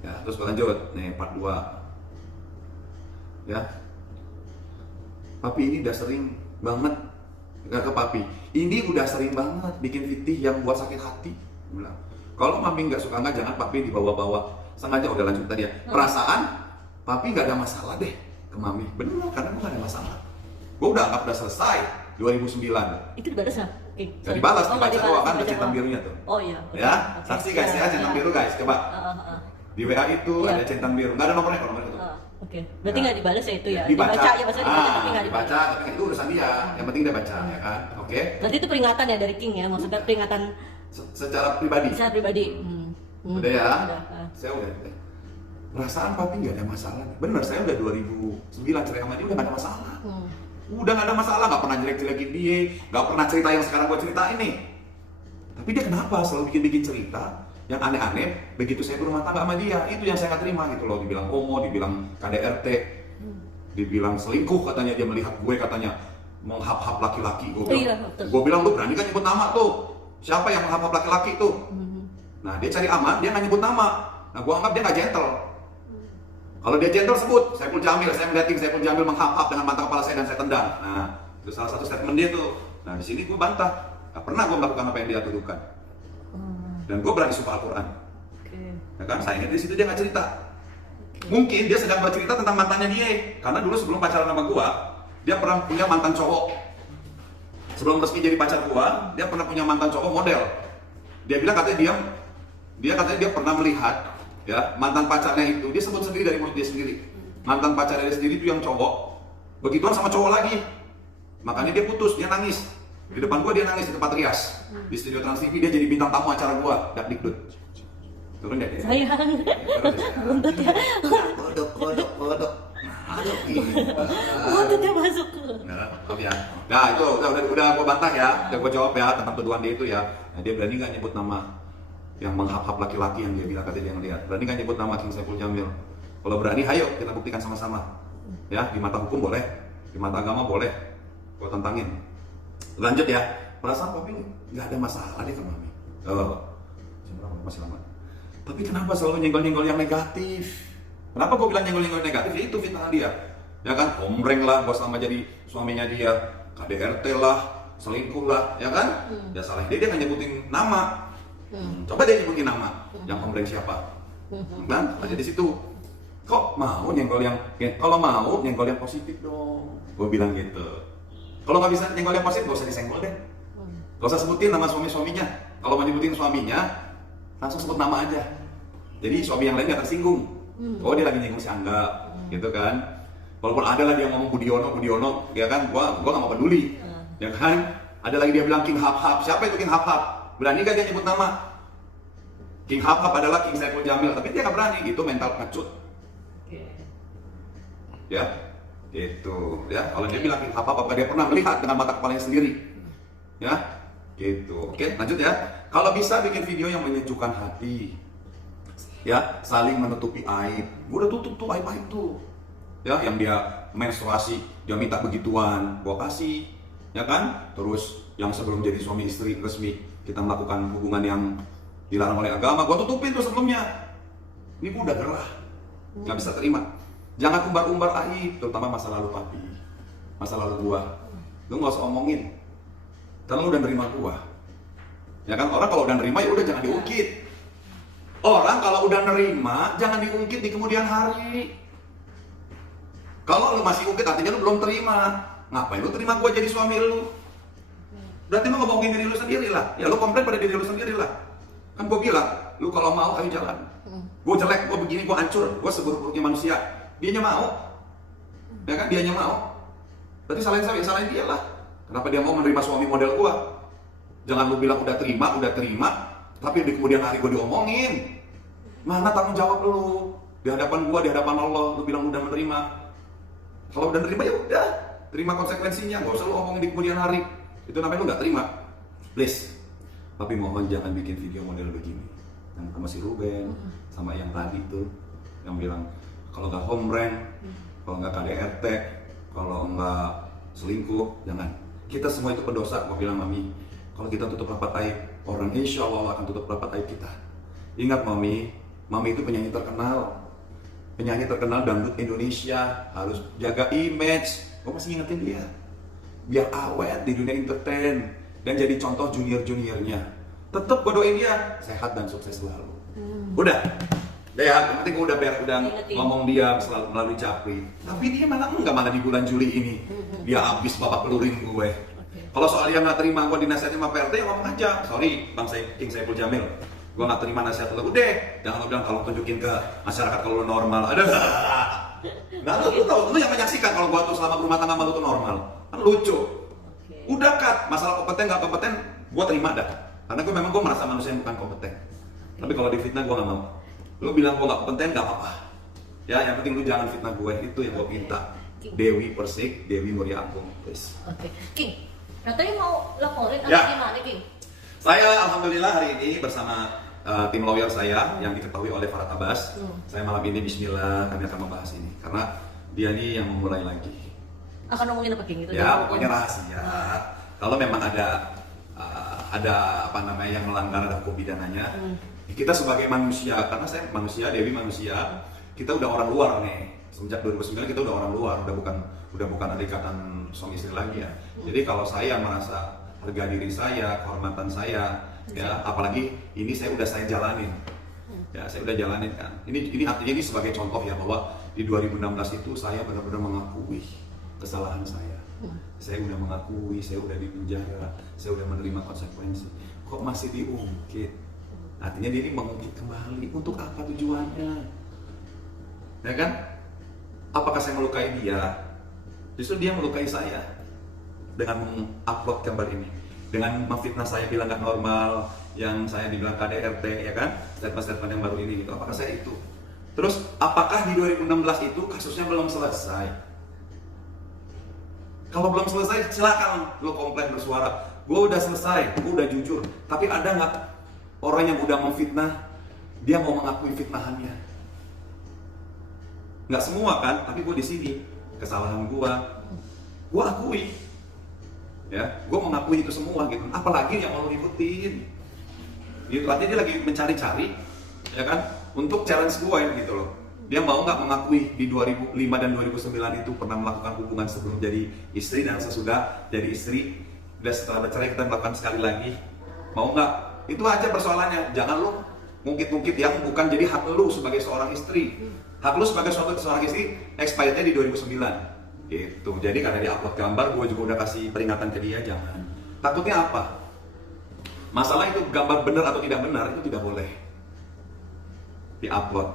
Ya terus gue lanjut nih part 2. Ya. Papi ini udah sering banget ke papi. Ini udah sering banget bikin video yang buat sakit hati. Bilang, kalau mami nggak suka jangan papi dibawa-bawa. Sengaja udah lanjut tadi ya. Perasaan papi nggak ada masalah deh ke mami. Bener karena gue nggak ada masalah. Gue udah anggap udah selesai 2009. Itu dibalas ya? Gak dibalas, dibaca doang kan ada centang birunya tuh. Oh iya. Ya, saksi guys ya centang biru guys, coba. Di WA itu ada centang biru, nggak ada nomornya kalau nomor itu. Oke, berarti nggak dibalas ya itu ya? Dibaca ya, maksudnya dibaca tapi nggak dibaca. Tapi kan itu urusan dia, yang penting dia baca ya kan, oke? Berarti itu peringatan ya dari King ya, maksudnya peringatan secara pribadi. Secara pribadi. Udah ya? Saya udah. Perasaan papi nggak ada masalah. Bener, saya udah 2009 cerai sama dia udah nggak ada masalah. Udah nggak ada masalah, nggak pernah jelek-jelekin dia, nggak pernah cerita yang sekarang gue ceritain nih. Tapi dia kenapa selalu bikin cerita yang aneh-aneh begitu saya berumah tangga sama dia? Itu yang saya nggak terima gitu loh. Dibilang homo, dibilang KDRT, dibilang selingkuh katanya, dia melihat gue katanya menghap-hap laki-laki. Gue bilang lu berani kan nyebut nama tuh? Siapa yang menghap-hap laki-laki tuh? Nah dia cari aman, dia nggak nyebut nama. Nah gue anggap dia nggak gentle. Kalau dia gentle sebut, Saiful Jamil, saya melihat Saiful Jamil menghap-hap dengan mata kepala saya dan saya tendang. Nah, itu salah satu statement dia tuh. Nah, di sini gue bantah. Gak pernah gue melakukan apa yang dia tuduhkan. Dan gue berani sumpah Al-Quran. Ya kan, sayangnya di situ dia nggak cerita. Mungkin dia sedang bercerita tentang mantannya dia. Karena dulu sebelum pacaran sama gue, dia pernah punya mantan cowok. Sebelum resmi jadi pacar gue, dia pernah punya mantan cowok model. Dia bilang katanya dia pernah melihat ya mantan pacarnya itu, dia sebut sendiri dari mulut dia sendiri, mantan pacarnya dia sendiri itu yang cowok begituan sama cowok lagi, makanya dia putus, dia nangis di depan gua, dia nangis di tempat rias di studio Trans TV, dia jadi bintang tamu acara gua Dakdikdut. Turun ya dia. Sayang. Buntut ya. Kodok. Aduh ini. Buntutnya masuk. Nah, maaf ya. Nah itu udah gua bantah ya, udah gua jawab ya tentang tuduhan dia itu ya. Nah, dia berani nggak nyebut nama yang menghap-hap laki-laki yang dia bilang katanya dia ngeliat. Berani nggak nyebut nama King Saiful Jamil? Kalau berani, ayo kita buktikan sama-sama. Ya, di mata hukum boleh, di mata agama boleh. Gua tantangin. Lanjut ya. Perasaan papi nggak ada masalah deh sama Mami. Masih lama. Tapi kenapa selalu nyenggol-nyenggol yang negatif? Kenapa gue bilang nyenggol-nyenggol negatif? Ya itu fitnah dia. Ya kan, ombreng lah, gue selama jadi suaminya dia, KDRT lah, selingkuh lah, ya kan? Ya salah dia nggak nyebutin nama. Coba dia nyebutin nama, yang ombreng siapa? Kan? Aja di situ. Kok mau nyenggol yang, kalau mau nyenggol yang positif dong. Gue bilang gitu. Kalau nggak bisa nyenggol yang positif, gak usah disenggol deh. Gak usah sebutin nama suami-suaminya. Kalau mau nyebutin suaminya, langsung sebut nama aja. Jadi suami yang lain gak tersinggung. Oh dia lagi nyinggung si Angga, gitu kan. Walaupun ada lah dia ngomong Budiono, ya kan, gua gak mau peduli. Ya kan, ada lagi dia bilang King Hap-Hap. Siapa itu King Hap-Hap? Berani gak dia nyebut nama? King Hap-Hap adalah King Saiful Jamil, tapi dia gak berani, itu mental pengecut. Ya, gitu. Ya, kalau dia bilang King Hap-Hap, apa dia pernah melihat dengan mata kepalanya sendiri? Ya, gitu. Oke, lanjut ya. Kalau bisa bikin video yang menyejukkan hati. Ya, saling menutupi aib. Gue udah tutup tuh aib-aib tuh. Ya, yang dia menstruasi, dia minta begituan, gue kasih. Ya kan? Terus yang sebelum jadi suami istri resmi, kita melakukan hubungan yang dilarang oleh agama, gue tutupin tuh sebelumnya. Ini gue udah gerah, nggak bisa terima. Jangan umbar-umbar aib, terutama masa lalu papi, masa lalu gua. Lu nggak usah omongin, karena lu udah nerima gua. Ya kan, orang kalau udah nerima ya udah jangan diungkit. Orang kalau udah nerima jangan diungkit di kemudian hari. Kalau lu masih ungkit artinya lu belum terima. Ngapain lu terima gua jadi suami lu? Berarti lu ngomongin diri lu sendiri lah. Ya lu komplain pada diri lu sendiri lah. Kan gua bilang, lu kalau mau ayo jalan. Gua jelek, gua begini, gua hancur, gua seburuk-buruknya manusia. Dianya mau. Ya kan, dianya mau. Berarti salahin dia lah. Kenapa dia mau menerima suami model gua? Jangan lu bilang udah terima, tapi di kemudian hari gue diomongin. Mana tanggung jawab lu? Di hadapan gue, di hadapan Allah, lu bilang udah menerima. Kalau udah menerima ya udah, terima konsekuensinya. Gak usah lu omongin di kemudian hari. Itu namanya lu gak terima. Please. Tapi mohon jangan bikin video model begini. Yang sama si Ruben, sama yang tadi tuh, yang bilang kalau nggak hombreng, kalau nggak KDRT, kalau nggak selingkuh, jangan. Kita semua itu pendosa. Mau bilang Mami, kalau kita tutup rapat aib, orang insya Allah akan tutup rapat aib kita. Ingat Mami itu penyanyi terkenal dangdut Indonesia, harus jaga image. Gue masih ngingetin dia, biar awet di dunia entertain dan jadi contoh junior-juniornya. Tetap gue doain dia sehat dan sukses selalu. Udah ya, yang penting gue udah ngomong dia selalu melalui Capri. Tapi dia malah di bulan Juli ini dia habis babak pelurin gue. Kalau soal yang nggak terima gue dinasihatin sama PRT, ya ngomong aja. Sorry, Bang King Saiful Jamil, gue nggak terima nasihat lu. Udah, jangan lo bilang kalau tunjukin ke masyarakat kalau lu normal. Ada. Nah, lu tahu, lu yang menyaksikan kalau gue tuh selama berumah tangga sama lu tuh normal. Kan lucu. Udah cut, masalah kompeten nggak kompeten, gue terima dah. Karena gue merasa manusia yang bukan kompeten. Tapi kalau difitnah gue nggak mau. Lu bilang gue nggak kompeten nggak apa-apa. Ya, yang penting lu jangan fitnah gue. Itu yang gue minta. Dewi Persik, Dewi Muria Agung, please. Oke, King. Katanya mau laporin atau gimana, King? Saya alhamdulillah hari ini bersama tim lawyer saya yang diketahui oleh Farhat Abbas. Saya malam ini bismillah kami akan membahas ini karena dia nih yang memulai lagi. Akan ngomongin apa, King? Itu ya, pokoknya rahasia. Kalau memang ada yang melanggar ada hukum pidananya, kita sebagai manusia, karena saya manusia, Dewi manusia, kita udah orang luar nih. Semenjak 2009 kita udah orang luar, udah bukan ada ikatan suami istri lagi ya. Jadi kalau saya merasa harga diri saya, kehormatan saya, ya apalagi ini saya jalanin. Ya, saya udah jalanin kan. Ini artinya ini sebagai contoh ya bahwa di 2016 itu saya benar-benar mengakui kesalahan saya. Saya udah mengakui, saya udah di penjara, saya udah menerima konsekuensi. Kok masih diungkit? Artinya dia ini mengungkit kembali. Untuk apa tujuannya? Ya kan? Apakah saya melukai dia? Justru dia melukai saya dengan mengupload gambar ini. dengan memfitnah saya bilang nggak normal, yang saya dibilang KDRT, ya kan, statement-statement yang baru ini gitu. Apakah saya itu? Terus apakah di 2016 itu kasusnya belum selesai? Kalau belum selesai, silakan lo komplain bersuara. Gue udah selesai, gue udah jujur. Tapi ada nggak orang yang udah memfitnah, dia mau mengakui fitnahannya? Nggak semua kan, tapi gue di sini kesalahan gue akui, ya, gue mengakui itu semua gitu. Apalagi yang mau lo ributin, gitu. Artinya dia lagi mencari-cari, ya kan, untuk challenge gue ya gitu loh. Dia mau nggak mengakui di 2005 dan 2009 itu pernah melakukan hubungan sebelum jadi istri dan sesudah jadi istri, dan setelah bercerai kita melakukan sekali lagi. Mau nggak? Itu aja persoalannya. Jangan lo ngungkit-ngungkit yang bukan jadi hak lo sebagai seorang istri. Hak lo sebagai seorang istri expirednya di 2009 gitu. Jadi karena dia upload gambar, gue juga udah kasih peringatan ke dia, jangan. Takutnya apa? Masalah itu gambar benar atau tidak benar itu tidak boleh di-upload,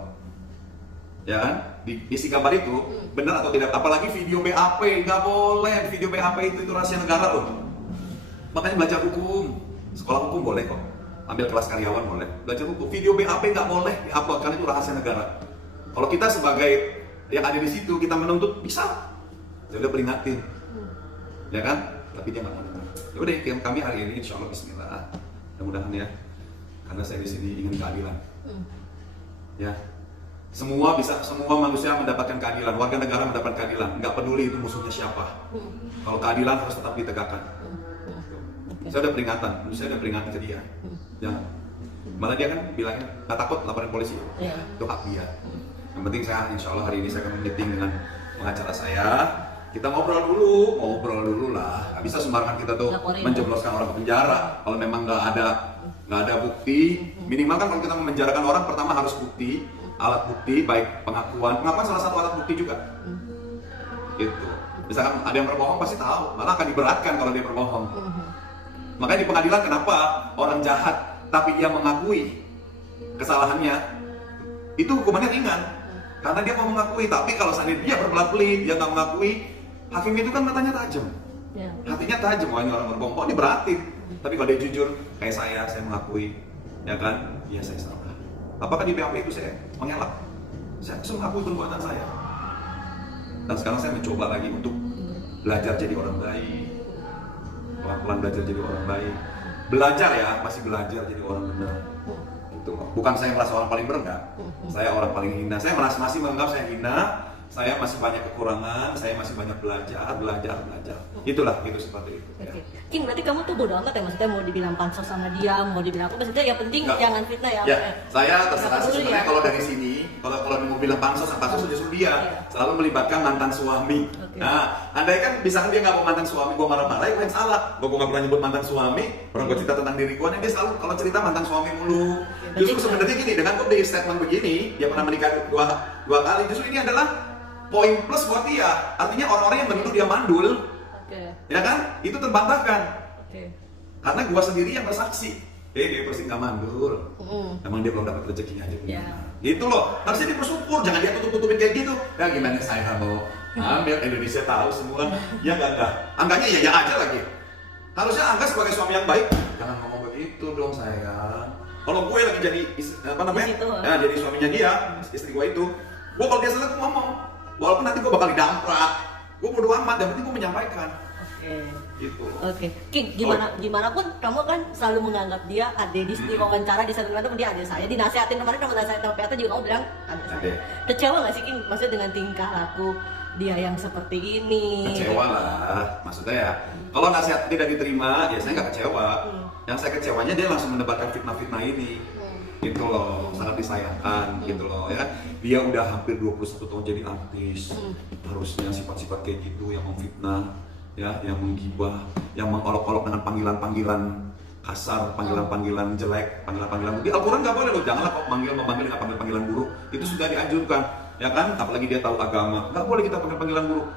ya kan? Isi gambar itu benar atau tidak, apalagi video BAP nggak boleh. Video BAP itu rahasia negara loh. Makanya belajar hukum, sekolah hukum boleh kok, ambil kelas karyawan boleh, belajar hukum. Video BAP nggak boleh di-upload karena itu rahasia negara. Kalau kita sebagai yang ada di situ, kita menuntut, bisa, saya udah peringatin, ya kan? Tapi dia nggak mau dengar. Ya udah, kami hari ini insya Allah Bismillah, mudah-mudahan ya, karena saya di sini ingin keadilan. Ya, semua manusia mendapatkan keadilan, warga negara mendapatkan keadilan, nggak peduli itu musuhnya siapa. Kalau keadilan harus tetap ditegakkan. Saya udah peringatan ke dia, jangan. Malah dia kan bilangnya nggak takut laporan polisi, itu hak dia. Yang penting saya insya Allah hari ini saya akan meeting dengan pengacara saya. Kita ngobrol dulu lah. Nggak bisa sembarangan kita tuh menjebloskan orang ke penjara. Kalau memang nggak ada bukti, minimal kan kalau kita memenjarakan orang, pertama harus bukti, alat bukti, baik pengakuan salah satu alat bukti juga. Gitu. Misalkan ada yang berbohong pasti tahu, malah akan diberatkan kalau dia berbohong. Makanya di pengadilan kenapa orang jahat tapi dia mengakui kesalahannya, itu hukumannya ringan. Karena dia mau mengakui. Tapi kalau seandainya dia berbelat-belit, dia nggak mengakui, hakim itu kan matanya tajam, hatinya tajam. Wah, ini orang berbohong, oh ini berarti. Tapi kalau dia jujur, kayak saya mengakui, ya kan, ya saya salah. Apakah di BAP itu saya mengelak? Saya mengakui perbuatan saya. Dan sekarang saya mencoba lagi untuk belajar jadi orang baik, pelan-pelan belajar jadi orang baik. Belajar ya, masih belajar jadi orang benar. Gitu. Bukan saya merasa orang paling berendah, saya orang paling hina. Saya masih menganggap saya hina, saya masih banyak kekurangan, saya masih banyak belajar. Itulah, gitu seperti itu. Oke. King, berarti kamu tuh bodo amat ya, maksudnya mau dibilang pansos sama dia, mau dibilang apa, maksudnya yang penting jangan fitnah ya. Ya, saya terserah sebenarnya kalau dari sini, kalau mau bilang pansos justru dia selalu melibatkan mantan suami. Nah, andai kan misalkan dia nggak mau mantan suami, gue marah-marah, gue yang salah. Gue nggak pernah nyebut mantan suami, orang gue cerita tentang diri gue, dia selalu kalau cerita mantan suami mulu. Justru sebenarnya gini, dengan gue di statement begini, dia pernah menikah dua kali, justru ini adalah poin plus buat dia. Artinya orang-orang yang menuduh dia mandul, ya kan, itu terbantahkan. Karena gue sendiri yang bersaksi, dia pasti nggak mandul. Emang dia belum dapat rezekinya aja. Gitu loh, harusnya dia bersyukur, jangan dia tutup-tutupin kayak gitu. Ya gimana saya mau ambil, Indonesia tahu semua. Ya enggak. Angganya ya aja lagi. Harusnya Angga sebagai suami yang baik, jangan ngomong begitu dong sayang. Kalau gue lagi jadi jadi suaminya dia, istri gue itu, gue kalau dia salah gue ngomong, walaupun nanti gue bakal didamprat, gue bodo amat, yang penting gue menyampaikan. Gitu. King, gimana pun kamu kan selalu menganggap dia adik di wawancara di satu tempat dia adik saya, dinasihatin kemarin kamu nasihatin LPAT juga kamu bilang adik saya. Kecewa nggak sih King, maksudnya dengan tingkah laku dia yang seperti ini? Kecewa lah, maksudnya ya. Kalau nasihat tidak diterima, ya saya nggak kecewa. Yang saya kecewanya dia langsung mendebarkan fitnah-fitnah ini. Gitu loh, sangat disayangkan gitu loh ya. Dia udah hampir 21 tahun jadi artis. Harusnya sifat-sifat kayak gitu yang memfitnah, ya, yang menggibah, yang mengolok-olok dengan panggilan-panggilan kasar, panggilan-panggilan jelek, panggilan-panggilan. Di Al-Quran nggak boleh loh, janganlah kok memanggil dengan panggilan buruk. Itu sudah dianjurkan, ya kan? Apalagi dia tahu agama, nggak boleh kita panggil panggilan buruk.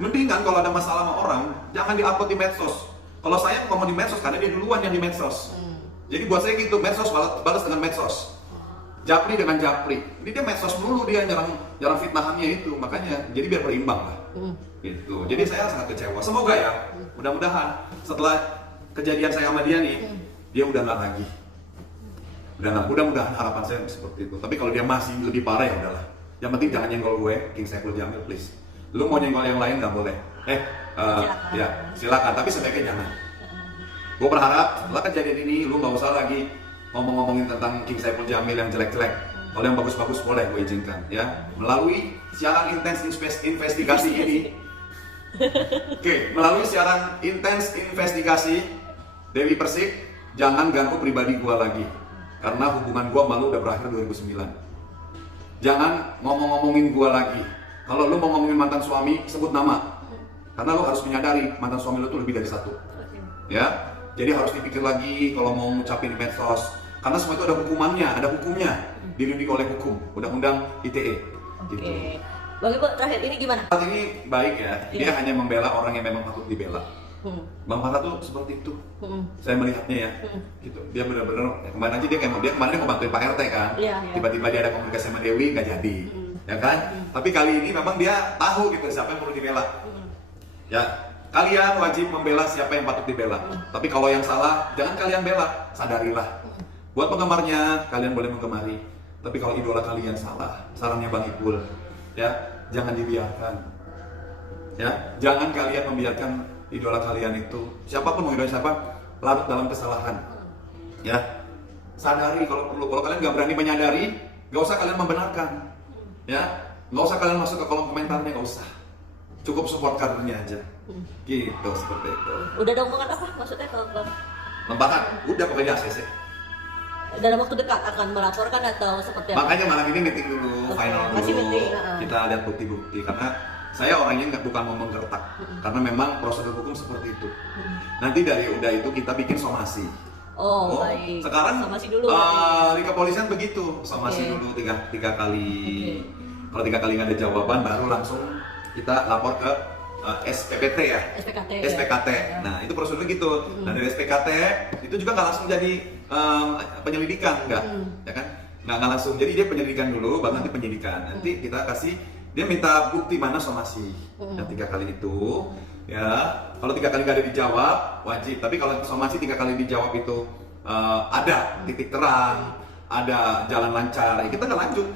Mendingan kalau ada masalah sama orang, jangan di-upload di medsos. Kalau saya ngomong di medsos karena dia duluan yang di medsos. Jadi buat saya gitu, medsos balas dengan medsos. Japri dengan Japri. Ini dia medsos dulu, dia nyerang fitnahannya itu. Makanya jadi biar berimbang lah. Gitu. Jadi saya sangat kecewa. Semoga ya, mudah-mudahan setelah kejadian saya sama dia nih, dia udah nggak lagi. Udah nggak, mudah-mudahan harapan saya seperti itu. Tapi kalau dia masih lebih parah ya udahlah. Yang penting jangan nyenggol gue, King Saiful Jamil, please. Lu mau nyenggol yang lain nggak boleh. Silakan. Ya silakan, tapi sebaiknya jangan. Gue berharap setelah kejadian ini, lu nggak usah lagi ngomong-ngomongin tentang King Saiful Jamil yang jelek-jelek. Kalau yang bagus-bagus boleh gue izinkan, ya. Melalui siaran intens investigasi ini. Oke, melalui siaran intens investigasi Dewi Persik, jangan ganggu pribadi gue lagi. Karena hubungan gue malu udah berakhir 2009. Jangan ngomong-ngomongin gue lagi. Kalau lu mau ngomongin mantan suami, sebut nama. Karena lu harus menyadari mantan suami lu tuh lebih dari satu. Ya, jadi harus dipikir lagi kalau mau ngucapin di medsos. Karena semua itu ada hukumannya, ada hukumnya. Dilindungi oleh hukum, Undang-Undang ITE. Gitu. Bang Ibu, terakhir ini gimana? Saat ini baik ya, dia hanya membela orang yang memang patut dibela. Bang Farah tuh seperti itu, saya melihatnya ya, gitu. Dia benar-benar kemarin aja dia kemarin mau bantuin Pak RT kan, tiba-tiba dia ada komunikasi sama Dewi nggak jadi, ya kan? Tapi kali ini memang dia tahu gitu siapa yang perlu dibela. Ya, kalian wajib membela siapa yang patut dibela. Tapi kalau yang salah jangan kalian bela, sadarilah. Buat penggemarnya kalian boleh menggemari, tapi kalau idola kalian salah, sarannya Bang Ipul, ya jangan dibiarkan. Ya, jangan kalian membiarkan idola kalian itu, siapapun mau idola siapa, larut dalam kesalahan. Ya, sadari kalau perlu. Kalau kalian nggak berani menyadari, nggak usah kalian membenarkan. Ya, nggak usah kalian masuk ke kolom komentarnya, nggak usah. Cukup support kadernya aja. Gitu, seperti itu. Udah ada omongan apa maksudnya kalau Lompatan, udah pokoknya ACC. dalam waktu dekat akan melaporkan atau seperti apa? Makanya malam ini meeting dulu, final Masih dulu. meeting, Kita lihat bukti-bukti karena saya orangnya bukan mau menggertak, karena memang prosedur hukum seperti itu. Nanti dari udah itu kita bikin somasi. Oh, baik. Sekarang somasi dulu. di kepolisian begitu, somasi dulu tiga kali. Kalau 3 kali nggak ada jawaban, baru langsung kita lapor ke SPPT ya. SPKT. Nah itu prosedur gitu. Nah dari SPKT itu juga nggak langsung jadi penyelidikan, ya kan? Nggak langsung. Jadi dia penyelidikan dulu, baru nanti penyidikan. Nanti kita kasih. Dia minta bukti mana somasi yang 3 kali itu, ya. Kalau 3 kali nggak ada dijawab, wajib. Tapi kalau somasi 3 kali dijawab itu ada titik terang, ada jalan lancar, ya kita nggak lanjut,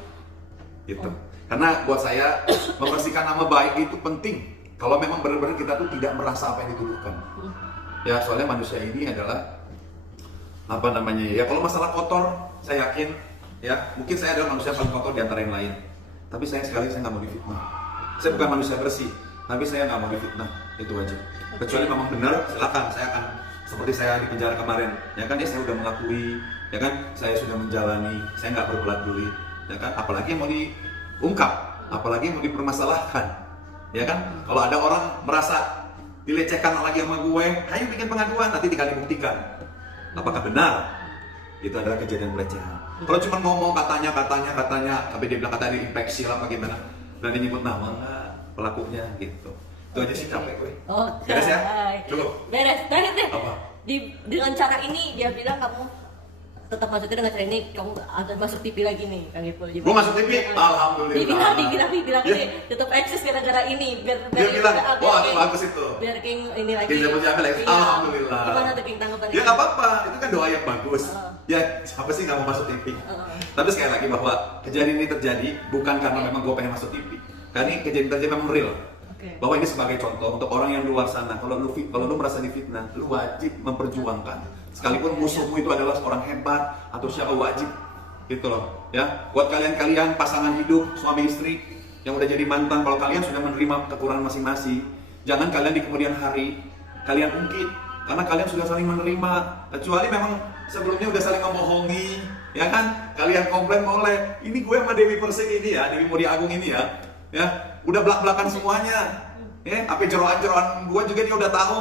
gitu. Karena buat saya membersihkan nama baik itu penting. Kalau memang benar-benar kita tuh tidak merasa apa yang dituduhkan, ya soalnya manusia ini adalah apa namanya ya. Kalau masalah kotor, saya yakin ya mungkin saya adalah manusia paling kotor di antara yang lain. Tapi saya nggak mau difitnah. Saya bukan manusia bersih, tapi saya nggak mau difitnah, itu aja. Kecuali memang benar, silakan. Saya akan seperti saya di penjara kemarin, ya kan? Ya saya sudah mengakui, ya kan? Saya sudah menjalani, saya nggak berbelat dulu, ya kan? Apalagi yang mau diungkap, apalagi yang mau dipermasalahkan, ya kan? Kalau ada orang merasa dilecehkan lagi sama gue, ayo bikin pengaduan, nanti tinggal dibuktikan apakah benar itu adalah kejadian pelecehan. Kalau cuma ngomong katanya, tapi dia bilang katanya infeksi lah bagaimana, berani nyebut nama nggak pelakunya gitu. Itu aja sih capek gue. Beres ya? Cukup? Beres. Terakhir deh. Apa? Dengan cara ini dia bilang kamu tetap maksudnya dengan cara ini kamu akan masuk TV lagi nih, Kang Ipul. Gue masuk TV? Alhamdulillah. Dibilang ini tetap eksis gara-gara ini biar dia bilang, wah bagus itu. Biar King ini lagi. King Saiful Jamil lagi. Alhamdulillah. Gimana tuh King tanggapannya? Ya nggak apa-apa, itu kan doa yang bagus. Ya siapa sih nggak mau masuk TV? Tapi sekali lagi bahwa kejadian ini terjadi bukan karena memang gue pengen masuk TV. Karena ini kejadian terjadi memang real. Bahwa ini sebagai contoh untuk orang yang di luar sana. Kalau lu merasa difitnah, lu wajib memperjuangkan. Sekalipun musuhmu itu adalah orang hebat atau siapa, wajib gitu loh ya. Buat kalian pasangan hidup suami istri yang udah jadi mantan, kalau kalian sudah menerima kekurangan masing-masing, jangan kalian di kemudian hari kalian ungkit, karena kalian sudah saling menerima. Kecuali memang sebelumnya udah saling membohongi, ya kan? Kalian komplain boleh, ini gue sama Dewi Persik ini ya, Dewi Mulia Agung ini ya udah belak-belakan semuanya ya, apa jeroan-jeroan gue juga dia udah tahu.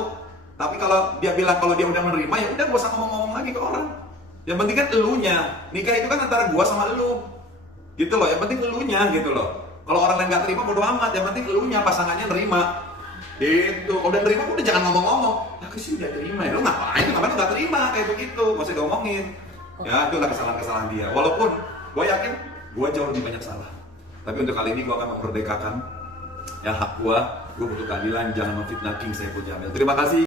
Tapi kalau dia bilang kalau dia udah menerima, ya udah gak usah ngomong-ngomong lagi ke orang. Yang penting kan elunya. Nikah itu kan antara gua sama elu. Gitu loh, yang penting elunya gitu loh. Kalau orang lain gak terima bodo amat, yang penting elunya, pasangannya nerima. Gitu. Kalau udah nerima udah jangan ngomong-ngomong. Aku sih udah terima ya. Lu ngapain lu gak terima kayak begitu. Gak usah diomongin. Ya, itulah kesalahan-kesalahan dia. Walaupun gua yakin gua jauh lebih banyak salah. Tapi untuk kali ini gua akan memerdekakan ya hak gua butuh keadilan, jangan memfitnah King Saiful Jamil. Terima kasih.